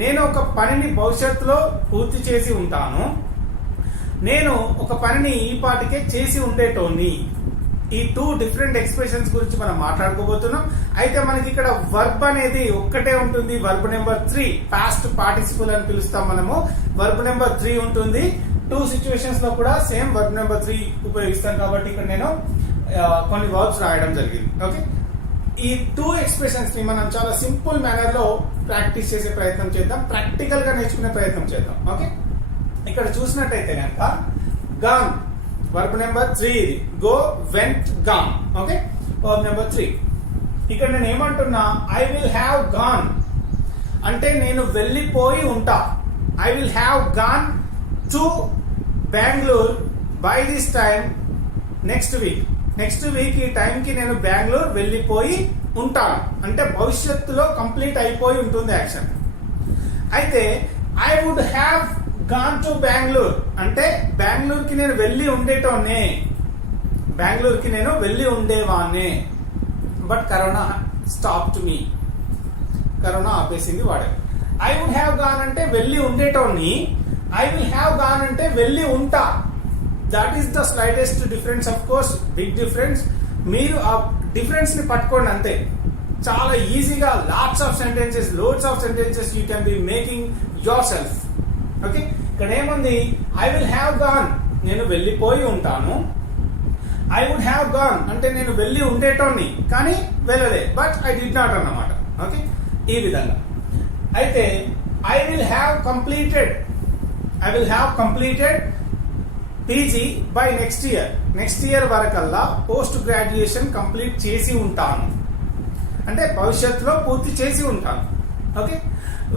నేను ఒక పనిని భవిష్యత్తులో పూర్తి చేసి ఉంటాను, నేను ఒక పనిని ఈ పాటికే చేసి ఉండేటోని. ఈ టూ డిఫరెంట్ ఎక్స్ప్రెషన్స్ గురించి మనం మాట్లాడుకోబోతున్నాం. అయితే మనకి ఇక్కడ వర్బ్ అనేది ఒక్కటే ఉంటుంది. వర్బ్ నెంబర్ 3 పాస్ట్ పార్టిసిపుల్ అని పిలుస్తాం మనము. వర్బ్ నెంబర్ 3 ఉంటుంది. టూ సిచ్యువేషన్స్ లో కూడా సేమ్ వర్బ్ నెంబర్ 3 ఉపయోగిస్తాం కాబట్టి ఇక్కడ నేను కొన్ని వర్బ్స్ రాయడం జరిగింది. ఓకే, ఈ టూ ఎక్స్ప్రెషన్స్ ని మనం చాలా సింపుల్ మేనర్ లో ప్రాక్టీస్ చేసే ప్రయత్నం చేద్దాం, ప్రాక్టికల్ గా నేర్చుకునే ప్రయత్నం చేద్దాం. ఓకే, ఇక్కడ చూసినట్టయితే కనుక గాన్ వర్బ్ నెంబర్ 3 ఇది. Go, vent, gone. Okay, verb number 3. ఇక్కడ నేను ఏమంటున్నా, ఐ విల్ హ్యావ్ గాన్ అంటే నేను వెళ్ళిపోయి ఉంటా. I will have gone to Bengaluru by this time next week. Next week ఈ టైంకి నేను బెంగళూరు వెళ్ళిపోయి ఉంటాను అంటే భవిష్యత్తులో కంప్లీట్ అయిపోయి ఉంటుంది యాక్షన్. అయితే I would have gone to Bengaluru అంటే బెంగళూరుకి నేను వెళ్ళి ఉండేటోనే, బెంగళూరుకి నేను వెళ్ళి ఉండేవాన్నే. But corona stop me, corona ఆపేసింది వాడే. ఐ వుడ్ హ్యావ్ గాన్ అంటే వెళ్ళి ఉండేటోని, ఐ విల్ హ్యావ్ గాన్ అంటే వెళ్ళి ఉంటా. That is the slightest difference. Of course big difference. మీరు ఆ డిఫరెన్స్ ని పట్టుకోండి అంతే. చాలా ఈజీగా lots of sentences, loads of sentences you can be making your self. Okay, ఇక్కడ ఏముంది, ఐ విల్ హ్యావ్ గాన్ నేను వెళ్ళిపోయి ఉంటాను, ఐ వుడ్ హ్యావ్ గాన్ అంటే నేను వెళ్ళి ఉండేటోని కానీ వెళ్ళలే, బట్ ఐ డిడ్ నాట్ అన్నమాట. ఓకే, ఈ విధంగా. అయితే I will have completed, I will have completed PG by next year. Next year వరకల్లా పోస్ట్ గ్రాడ్యుయేషన్ కంప్లీట్ చేసి ఉంటాను అంటే భవిష్యత్తులో పూర్తి చేసి ఉంటాను. Okay,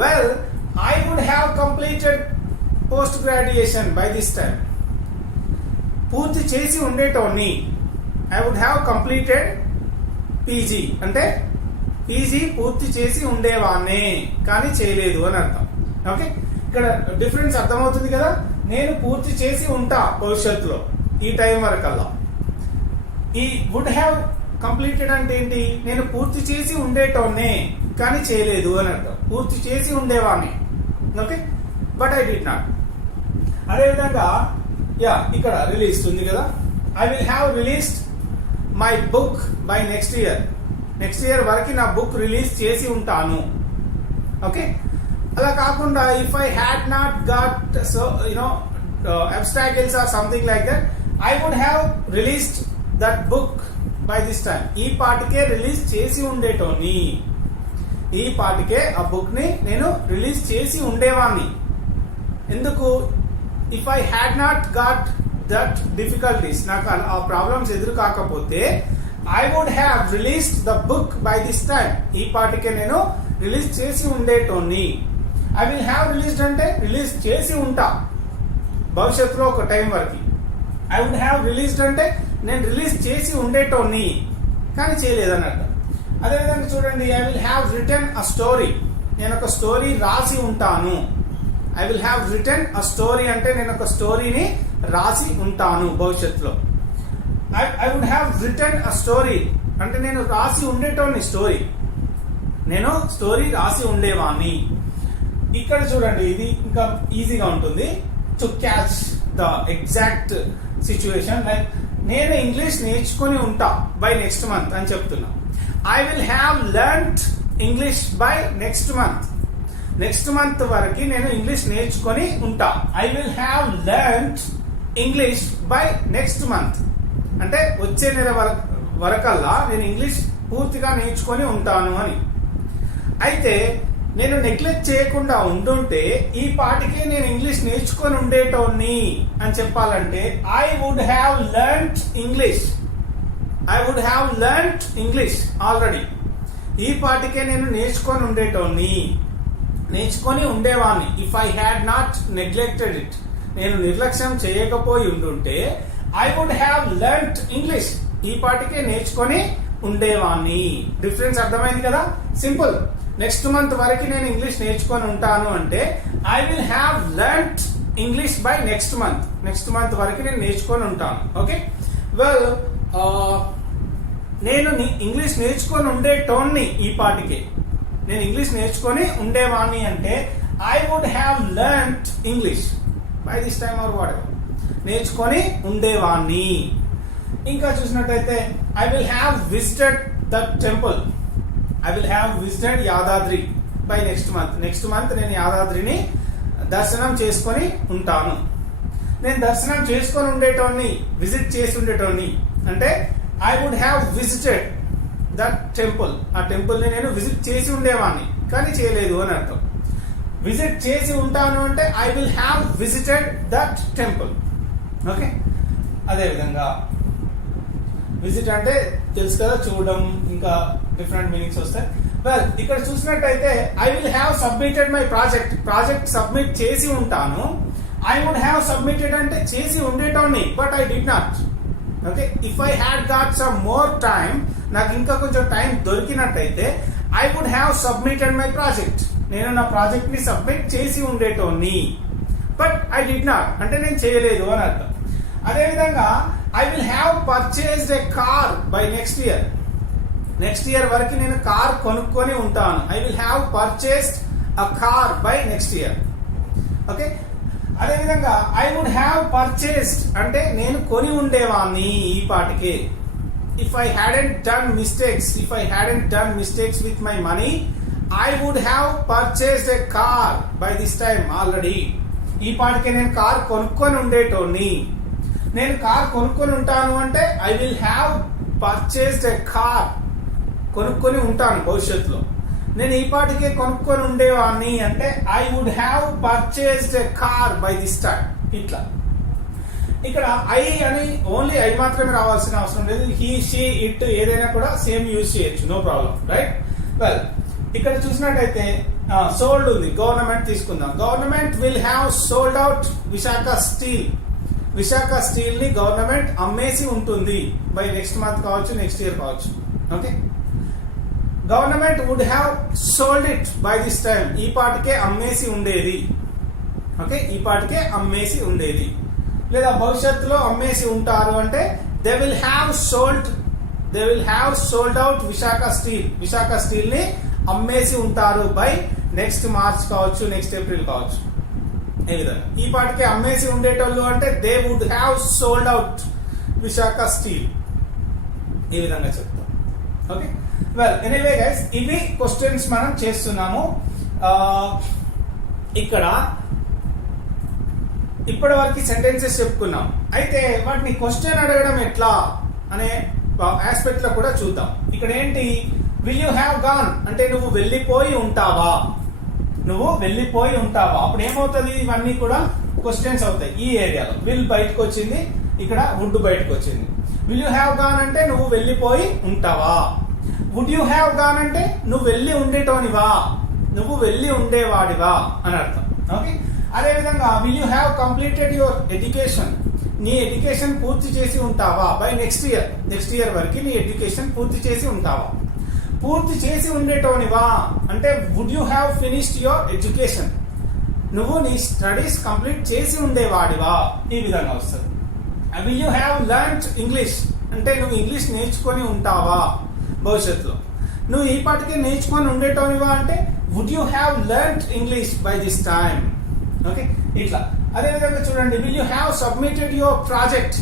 well I would have completed post graduation by this time. పూర్తి చేసి ఉండేటోని. I would have completed PG అంటే పీజీ పూర్తి చేసి ఉండేవాన్నే కానీ చేయలేదు అని అర్థం. ఓకే, ఇక్కడ డిఫరెన్స్ అర్థమవుతుంది కదా. నేను పూర్తి చేసి ఉంటా భవిష్యత్తులో ఈ టైం వరకల్లా. ఈ వుడ్ హ్యావ్ కంప్లీటెడ్ అంటే ఏంటి, నేను పూర్తి చేసి ఉండేటోనే కానీ చేయలేదు అని అర్థం. పూర్తి చేసి ఉండేవాన్ని. Okay, but I did not. అదేవిధంగా ఇక్కడ రిలీజ్ ఉంది కదా. I will have released my book by next year. Next year వరకు నా బుక్ రిలీజ్ చేసి ఉంటాను. ఓకే, అలా కాకుండా if I had not got obstacles or something like that, I would have released that book by this time. ఈ పాటికే release చేసి ఉండేటోని, ఈ పాటికే ఆ బుక్ ని నేను రిలీజ్ చేసి ఉండేవాన్ని. ఎందుకు, if I had not got that difficulties, నాకు ఆ ప్రాబ్లమ్స్ ఎదురు కాకపోతే I would have released the book by this time. ఈ పాటికే నేను రిలీజ్ చేసి ఉండేటోని. ఐ విల్ హ్యావ్ రిలీజ్డ్ అంటే రిలీజ్ చేసి ఉంటా భవిష్యత్తులో ఒక టైం వరకు. ఐ వుడ్ హ్యావ్ రిలీజ్డ్ అంటే నేను రిలీజ్ చేసి ఉండేటోని కానీ చేయలేదని అర్థం. అదేవిధంగా చూడండి, I will have written a story. నేను ఒక స్టోరీ రాసి ఉంటాను. I will have written a story అంటే నేను ఒక స్టోరీని రాసి ఉంటాను భవిష్యత్తులో. I would have written a story అంటే నేను రాసి ఉండేటోని స్టోరీ, నేను స్టోరీ రాసి ఉండేవాన్ని. ఇక్కడ చూడండి, ఇది ఇంకా ఈజీగా ఉంటుంది to catch the exact situation. Like నేను ఇంగ్లీష్ నేర్చుకుని ఉంటా బై నెక్స్ట్ మంత్ అని చెప్తున్నా. I will have learned English by next month. Next month వరకు నేను ఇంగ్లీష్ నేర్చుకొని ఉంటా. I will have learned English by next month అంటే వచ్చే నెల వరకల్లా నేను ఇంగ్లీష్ పూర్తిగా నేర్చుకొని ఉంటాను అని. అయితే నేను నెగ్లెక్ట్ చేయకుండా ఉండుంటే ఈ పాటికే నేను ఇంగ్లీష్ నేర్చుకొని ఉండేటోని అని చెప్పాలంటే I would have learned English. I would have learned English already. ఈ పాటికే నేను నేర్చుకొని ఉండేటోని, నేర్చుకొని ఉండేవాన్ని. If I had not neglected it, నేను నిర్లక్ష్యం చేయకపోయి ఉండుంటే I would have learned English. ఈ పాటికే నేర్చుకొని ఉండేవాన్ని. డిఫరెన్స్ అర్థమైంది కదా, సింపుల్. నెక్స్ట్ మంత్ వరకు నేను ఇంగ్లీష్ నేర్చుకొని ఉంటాను అంటే I will have learned English by next month. Next month వరకు నేను నేర్చుకొని ఉంటాను. ఓకే, వెల్ నేను ఇంగ్లీష్ నేర్చుకొని ఉండే టోన్ని ఈ పాటికే నేను ఇంగ్లీష్ నేర్చుకొని ఉండేవాడిని అంటే I would have learned English by this time or whatever, నేర్చుకొని ఉండేవాడిని. ఇంకా చూసినట్టయితే I will have visited the temple, I will have visited Yadadri by next month నేను యాదాద్రిని దర్శనం చేసుకొని ఉంటాను. నేను దర్శనం చేసుకొని ఉండేటోని, విజిట్ చేసి ఉండేటోని అంటే I would have visited that temple, ఆ టెంపుల్ ని నేను విజిట్ చేసి ఉండేవాడిని కానీ చేయలేదు అని అర్థం. విజిట్ చేసి ఉంటాను అంటే I will have visited that temple. Okay, అదే విధంగా విజిట్ అంటే తెలుసు కదా, చూడడం, ఇంకా డిఫరెంట్ మీనింగ్స్ వస్తాయి. వెల్, ఇక్కడ చూసినట్టయితే I will have submitted my project submit చేసి ఉంటాను. ఐ వుడ్ హ్యావ్ సబ్మిటెడ్ అంటే చేసి ఉండేటోని, but I did not. Okay, if I had got some more time, నాకు ఇంకా కొంచెం టైం దొరికినట్టయితే I would have submitted my project, నేను నా ప్రాజెక్ట్ ని సబ్మిట్ చేసి ఉండేటోని, బట్ ఐ డిడ్ నాట్ అంటే నేను చేయలేదు అని అర్థం. అదేవిధంగా I will have purchased a car by next year వరకు నేను కార్ కొనుక్కొని ఉంటాను. I will have purchased a car by next year. Okay, అదేవిధంగా ఐ వుడ్ హ్యావ్ పర్చేస్డ్ అంటే నేను కొని ఉండేవాన్ని ఈ పాటికే. If I hadn't done mistakes with my money I would have purchased a car by this time already. ఈ పాటికే నేను కార్ కొనుక్కొని ఉండేటోని. నేను కార్ కొనుక్కొని ఉంటాను అంటే I will have purchased a car, కొనుక్కొని ఉంటాను భవిష్యత్తులో. నేను ఈ పాటికే కొనుక్కొని ఉండేవాడిని అంటే I would have purchased a car by this time. ఇట్లా ఇక్కడ ఐ అని ఓన్లీ ఐ మాత్రమే రావాల్సిన అవసరం లేదు. హీ, షీ, ఇట్ ఏదైనా కూడా సేమ్ యూజ్ చేయొచ్చు, నో ప్రాబ్లం, రైట్. వెల్, ఇక్కడ చూసినట్టయితే సోల్డ్ ఉంది, గవర్నమెంట్ తీసుకుందాం. Government will have sold out Visakha steel ని గవర్నమెంట్ అమ్మేసి ఉంటుంది బై నెక్స్ట్ మంత్ కావచ్చు, నెక్స్ట్ ఇయర్ కావచ్చు. Okay, government would have sold it by this time, ఈ పాటికే అమ్మేసి ఉండేది. ఓకే, ఈ పాటికే అమ్మేసి ఉండేది. లేదా భవిష్యత్తులో అమ్మేసి ఉంటారు అంటే they will have sold out Visakha steel ని అమ్మేసి ఉంటారు బై నెక్స్ట్ మార్చ్ కావచ్చు, నెక్స్ట్ ఏప్రిల్ కావచ్చు. ఏ విధంగా ఈ పాటికే అమ్మేసి ఉండేటోళ్ళు అంటే they would have sold out Visakha steel, ఈ విధంగా చెప్తాం. ఓకే, వెల్, ఎనీవే గైస్, ఇవి క్వశ్చన్స్ మనం చేస్తున్నాము. ఇక్కడ ఇప్పటి వరకు సెంటెన్సెస్ చెప్పుకున్నాం. అయితే వాటిని క్వశ్చన్ అడగడం ఎట్లా అనే ఆస్పెక్ట్ లో కూడా చూద్దాం. ఇక్కడ ఏంటి, విల్ యూ హ్యావ్ గాన్ అంటే నువ్వు వెళ్ళిపోయి ఉంటావా, అప్పుడు ఏమవుతుంది, ఇవన్నీ కూడా క్వశ్చన్స్ అవుతాయి. ఈ ఏరియాలో విల్ బయటకు వచ్చింది, ఇక్కడ వుడ్ బయటకు వచ్చింది. విల్ యూ హ్యావ్ గాన్ అంటే నువ్వు వెళ్ళిపోయి ఉంటావా. వుడ్ యూ హ్యావ్ గాన్ అంటే నువ్వు వెళ్ళి ఉండేటోనివా, నువ్వు వెళ్ళి ఉండేవాడివా అని అర్థం. ఓకే, అదేవిధంగా will you have completed your education, నీ ఎడ్యుకేషన్ పూర్తి చేసి ఉంటావా బై నెక్స్ట్ ఇయర్ వరకు నీ ఎడ్యుకేషన్ పూర్తి చేసి ఉంటావా. పూర్తి చేసి ఉండేటోనివా అంటే would you have finished your education, నువ్వు నీ స్టడీస్ కంప్లీట్ చేసి ఉండేవాడివా, ఈ విధంగా వస్తుంది. Will you have learned English అంటే నువ్వు ఇంగ్లీష్ నేర్చుకొని ఉంటావా భవిష్యత్తులో. నువ్వు ఈ పాటికే నేర్చుకొని ఉండేటోనివా అంటే would you have learned English by this time. Okay, ఇట్లా. అదేవిధంగా చూడండి, will you have submitted your project,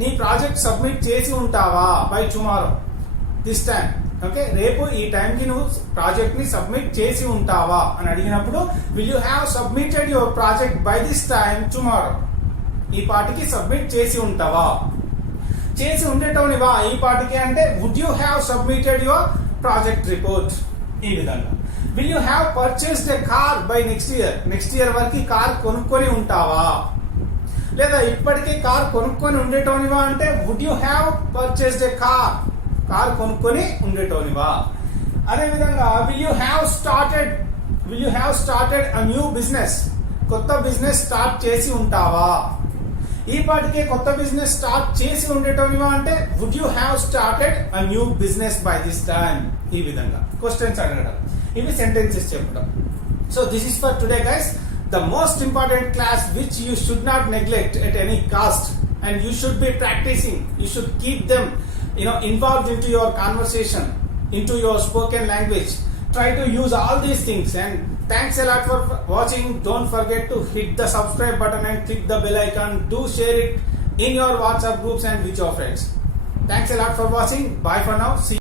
నీ ప్రాజెక్ట్ సబ్మిట్ చేసి ఉంటావా by tomorrow this time. Okay, రేపు ఈ టైంకి నువ్వు ప్రాజెక్ట్ ని సబ్మిట్ చేసి ఉంటావా అని అడిగినప్పుడు will you have submitted your project by this time tomorrow, ఈ పాటికి సబ్మిట్ చేసి ఉంటావా. చేసి ఉండేటోనివా ఈ పాటికి అంటే would you have submitted your project report, ఈ విధంగా. Will you have purchased a car by next year వరకు కార్ కొనుక్కొని ఉంటావా. లేదా ఇప్పటికే కార్ కొనుక్కొని ఉండేటోనివా అంటే would you have purchased a car కొనుక్కొని ఉండేటోనివా. అదేవిధంగా will you have started a new business, కొత్త బిజినెస్ స్టార్ట్ చేసి ఉంటావా. ఈ పాటికే కొత్త బిజినెస్ స్టార్ట్ చేసి ఉండేటోనివా అంటే would you have started a new business by this time. ఈ విధంగా క్వశ్చన్స్ అడగడం, ఇవి సెంటెన్సెస్ చెప్పడం. So this is for today guys, the most important class which you should not neglect at any cost, and you should be practicing, you should keep them involved into your conversation, into your spoken language. try to use all these things. And thanks a lot for watching. Don't forget to hit the subscribe button and click the bell icon. Do share it in your WhatsApp groups and with your friends. Thanks a lot for watching. Bye for now. See you.